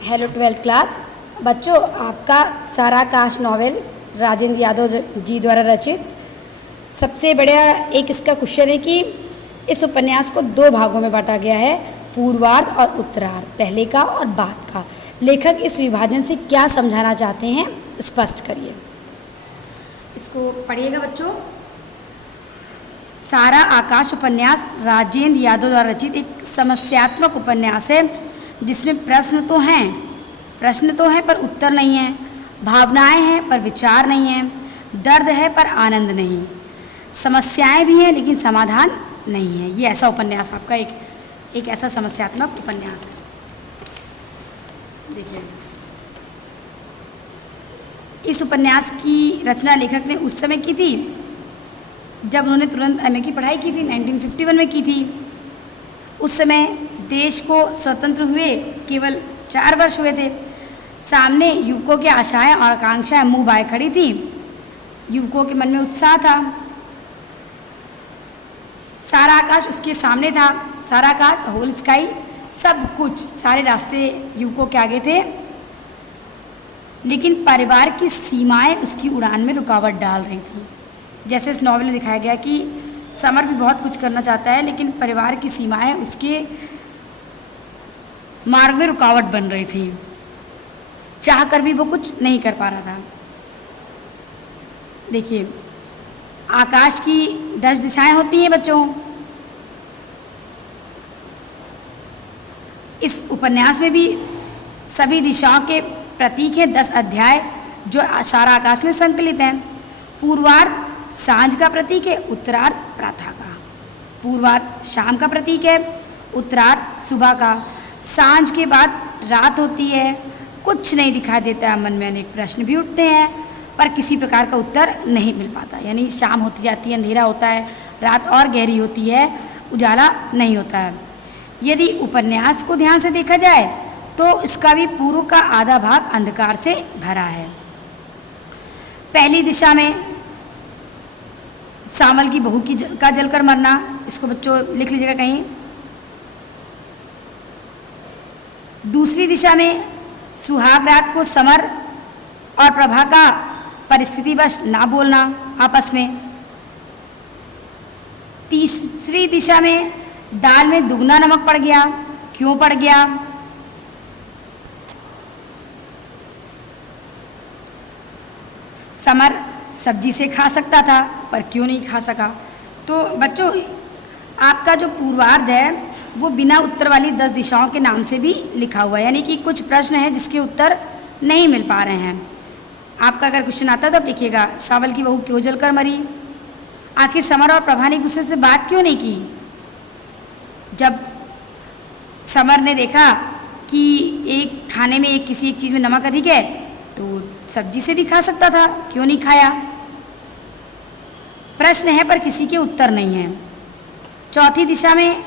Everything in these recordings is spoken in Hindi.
हेलो 12th क्लास बच्चों, आपका सारा काश नॉवेल राजेंद्र यादव जी द्वारा रचित सबसे बढ़िया एक इसका क्वेश्चन है कि इस उपन्यास को दो भागों में बांटा गया है, पूर्वार्ध और उत्तरार्ध, पहले का और बाद का। लेखक इस विभाजन से क्या समझाना चाहते हैं, स्पष्ट करिए। इसको पढ़िएगा बच्चों। सारा आकाश उपन्यास राजेंद्र यादव द्वारा रचित एक समस्यात्मक उपन्यास है जिसमें प्रश्न तो हैं पर उत्तर नहीं है, भावनाएं हैं पर विचार नहीं है, दर्द है पर आनंद नहीं, समस्याएं भी हैं लेकिन समाधान नहीं है। ये ऐसा उपन्यास आपका एक ऐसा समस्यात्मक उपन्यास है। देखिए, इस उपन्यास की रचना लेखक ने उस समय की थी जब उन्होंने तुरंत एमए की पढ़ाई की थी, 1951 में की थी। उस समय देश को स्वतंत्र हुए केवल 4 वर्ष हुए थे। सामने युवकों की आशाएं और आकांक्षाएं मुंह बाए खड़ी थी। युवकों के मन में उत्साह था। सारा आकाश उसके सामने था, सारा आकाश, होल स्काई, सब कुछ, सारे रास्ते युवकों के आगे थे। लेकिन परिवार की सीमाएं उसकी उड़ान में रुकावट डाल रही थी। जैसे इस नॉवल में दिखाया गया कि समर भी बहुत कुछ करना चाहता है लेकिन परिवार की सीमाएं उसके मार्ग में रुकावट बन रही थी। चाह कर भी वो कुछ नहीं कर पा रहा था। देखिए, आकाश की 10 दिशाएं होती हैं बच्चों। इस उपन्यास में भी सभी दिशाओं के प्रतीक हैं 10 अध्याय जो सारा आकाश में संकलित हैं। पूर्वार्ध सांझ का प्रतीक है, उत्तरार्ध प्रातः का। पूर्वार्ध शाम का प्रतीक है, उत्तरार्ध सुबह का। सांझ के बाद रात होती है, कुछ नहीं दिखाई देता है, मन में अनेक प्रश्न भी उठते हैं पर किसी प्रकार का उत्तर नहीं मिल पाता। यानी शाम होती जाती है, अंधेरा होता है, रात और गहरी होती है, उजाला नहीं होता है। यदि उपन्यास को ध्यान से देखा जाए तो इसका भी पूर्व का आधा भाग अंधकार से भरा है। पहली दिशा में सावल की बहू का जलकर मरना, इसको बच्चों लिख लीजिएगा कहीं। दूसरी दिशा में सुहाग रात को समर और प्रभा का परिस्थितिवश ना बोलना आपस में। तीसरी दिशा में दाल में दुगना नमक पड़ गया, क्यों पड़ गया। समर सब्जी से खा सकता था पर क्यों नहीं खा सका। तो बच्चों, आपका जो पूर्वार्ध है वो बिना उत्तर वाली 10 दिशाओं के नाम से भी लिखा हुआ है। यानी कि कुछ प्रश्न हैं जिसके उत्तर नहीं मिल पा रहे हैं। आपका अगर क्वेश्चन आता है तो आप लिखिएगा, सावल की बहू क्यों जलकर मरी, आखिर समर और प्रभा ने एक दूसरे से बात क्यों नहीं की। जब समर ने देखा कि एक खाने में किसी एक चीज़ में नमक अधिक है तो सब्जी से भी खा सकता था, क्यों नहीं खाया। प्रश्न है पर किसी के उत्तर नहीं है। चौथी दिशा में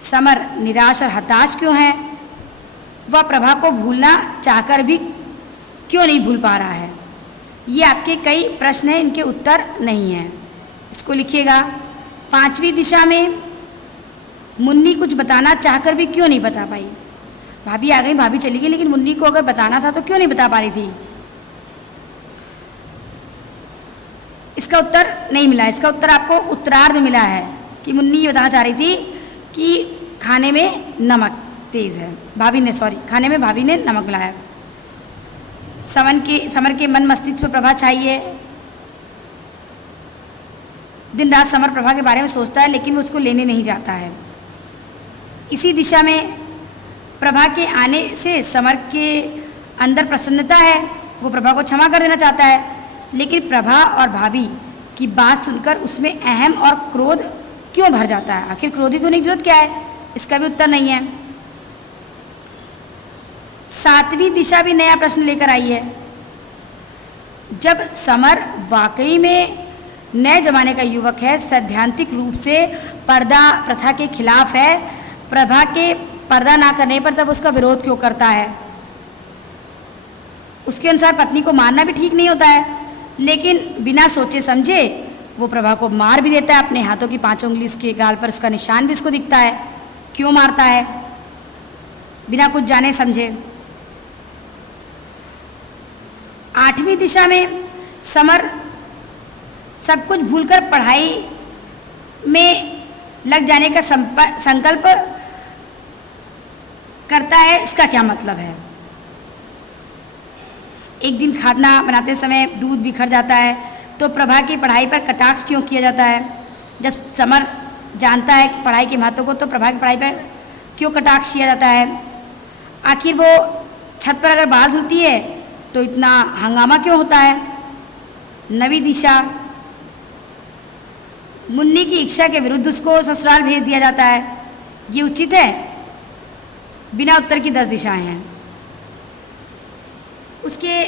समर निराश और हताश क्यों है, वह प्रभा को भूलना चाहकर भी क्यों नहीं भूल पा रहा है। ये आपके कई प्रश्न हैं, इनके उत्तर नहीं हैं, इसको लिखिएगा। पांचवी दिशा में मुन्नी कुछ बताना चाहकर भी क्यों नहीं बता पाई। भाभी आ गई, भाभी चली गई, लेकिन मुन्नी को अगर बताना था तो क्यों नहीं बता पा रही थी। इसका उत्तर नहीं मिला। इसका उत्तर आपको उत्तरार्ध में मिला है कि मुन्नी ये बताना चाह रही थी कि खाने में नमक तेज़ है, खाने में भाभी ने नमक मिलाया। समर के मन मस्तिष्क पर प्रभा चाहिए। दिन रात समर प्रभा के बारे में सोचता है लेकिन वो उसको लेने नहीं जाता है। इसी दिशा में प्रभा के आने से समर के अंदर प्रसन्नता है, वो प्रभा को क्षमा कर देना चाहता है, लेकिन प्रभा और भाभी की बात सुनकर उसमें अहम और क्रोध क्यों भर जाता है। आखिर क्रोधित होने की जरूरत क्या है, इसका भी उत्तर नहीं है। सातवीं दिशा भी नया प्रश्न लेकर आई है। जब समर वाकई में नए जमाने का युवक है, सैद्धांतिक रूप से पर्दा प्रथा के खिलाफ है, प्रभा के पर्दा ना करने पर तब उसका विरोध क्यों करता है। उसके अनुसार पत्नी को मारना भी ठीक नहीं होता है, लेकिन बिना सोचे समझे वो प्रभा को मार भी देता है। अपने हाथों की 5 उंगली उसके गाल पर उसका निशान भी उसको दिखता है। क्यों मारता है, बिना कुछ जाने समझे। 8वीं दिशा में समर सब कुछ भूलकर पढ़ाई में लग जाने का संकल्प करता है। इसका क्या मतलब है? एक दिन खाना बनाते समय दूध बिखर जाता है तो प्रभा की पढ़ाई पर कटाक्ष क्यों किया जाता है? जब समर जानता है कि पढ़ाई के महत्व को, तो प्रभा की पढ़ाई पर क्यों कटाक्ष किया जाता है? आखिर वो छत पर अगर बाल धुलती है तो इतना हंगामा क्यों होता है? 9वीं दिशा, मुन्नी की इच्छा के विरुद्ध उसको ससुराल भेज दिया जाता है। ये उचित है? बिना उत्तर की 10 दिशाएं हैं। उसके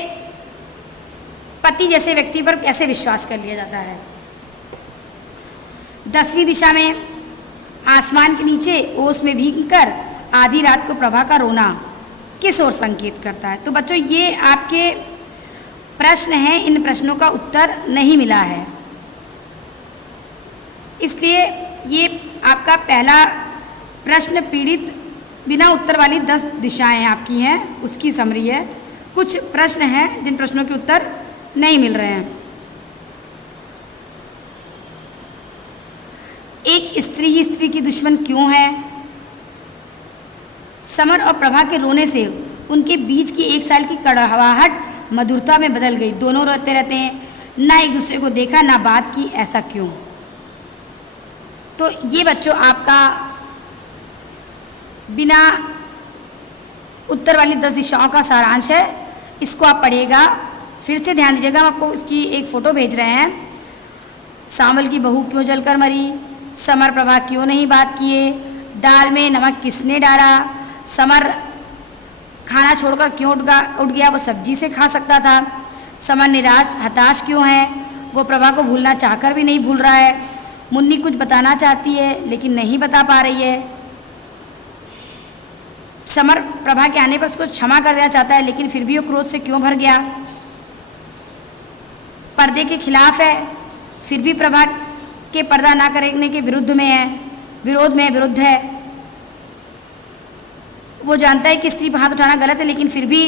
पति जैसे व्यक्ति पर कैसे विश्वास कर लिया जाता है? 10वीं दिशा में आसमान के नीचे ओस में भीगकर आधी रात को प्रभा का रोना किस ओर संकेत करता है? तो बच्चों, ये आपके प्रश्न हैं, इन प्रश्नों का उत्तर नहीं मिला है, इसलिए ये आपका पहला प्रश्न पीड़ित बिना उत्तर वाली 10 दिशाएं आपकी हैं, उसकी समरी है। कुछ प्रश्न हैं जिन प्रश्नों के उत्तर नहीं मिल रहे हैं। एक स्त्री ही स्त्री की दुश्मन क्यों है? समर और प्रभा के रोने से उनके बीच की 1 साल की कड़वाहट मधुरता में बदल गई। दोनों रोते रहते हैं, ना एक दूसरे को देखा ना बात की, ऐसा क्यों? तो ये बच्चों आपका बिना उत्तर वाली 10 दिशाओं का सारांश है। इसको आप पढ़िएगा, फिर से ध्यान दीजिएगा। हम आपको इसकी एक फ़ोटो भेज रहे हैं। सांवल की बहू क्यों जलकर मरी? समर प्रभा क्यों नहीं बात किए? दाल में नमक किसने डाला? समर खाना छोड़कर क्यों उठ गया? वो सब्जी से खा सकता था। समर निराश हताश क्यों है? वो प्रभा को भूलना चाहकर भी नहीं भूल रहा है। मुन्नी कुछ बताना चाहती है लेकिन नहीं बता पा रही है। समर प्रभा के आने पर उसको क्षमा कर देना चाहता है लेकिन फिर भी वो क्रोध से क्यों भर गया? पर्दे के खिलाफ है, फिर भी प्रभा के पर्दा ना करने के विरुद्ध में है, विरुद्ध है। वो जानता है कि स्त्री पर हाथ उठाना गलत है, लेकिन फिर भी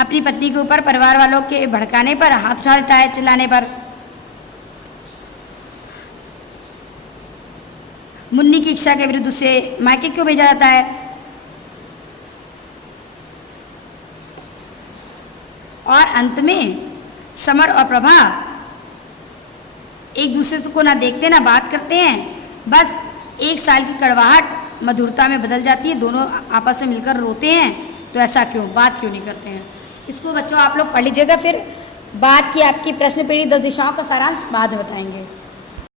अपनी पत्नी के ऊपर परिवार वालों के भड़काने पर हाथ उठा देता है, चिल्लाने पर। मुन्नी की इच्छा के विरुद्ध उसे मायके क्यों भेजा जाता है? और अंत में समर और प्रभा एक दूसरे को ना देखते ना बात करते हैं, बस 1 साल की कड़वाहट मधुरता में बदल जाती है। दोनों आपस में मिलकर रोते हैं, तो ऐसा क्यों? बात क्यों नहीं करते हैं? इसको बच्चों आप लोग पढ़ लीजिएगा, फिर बात की आपकी प्रश्न पीढ़ी 10 दिशाओं का सारांश बाद में बताएंगे।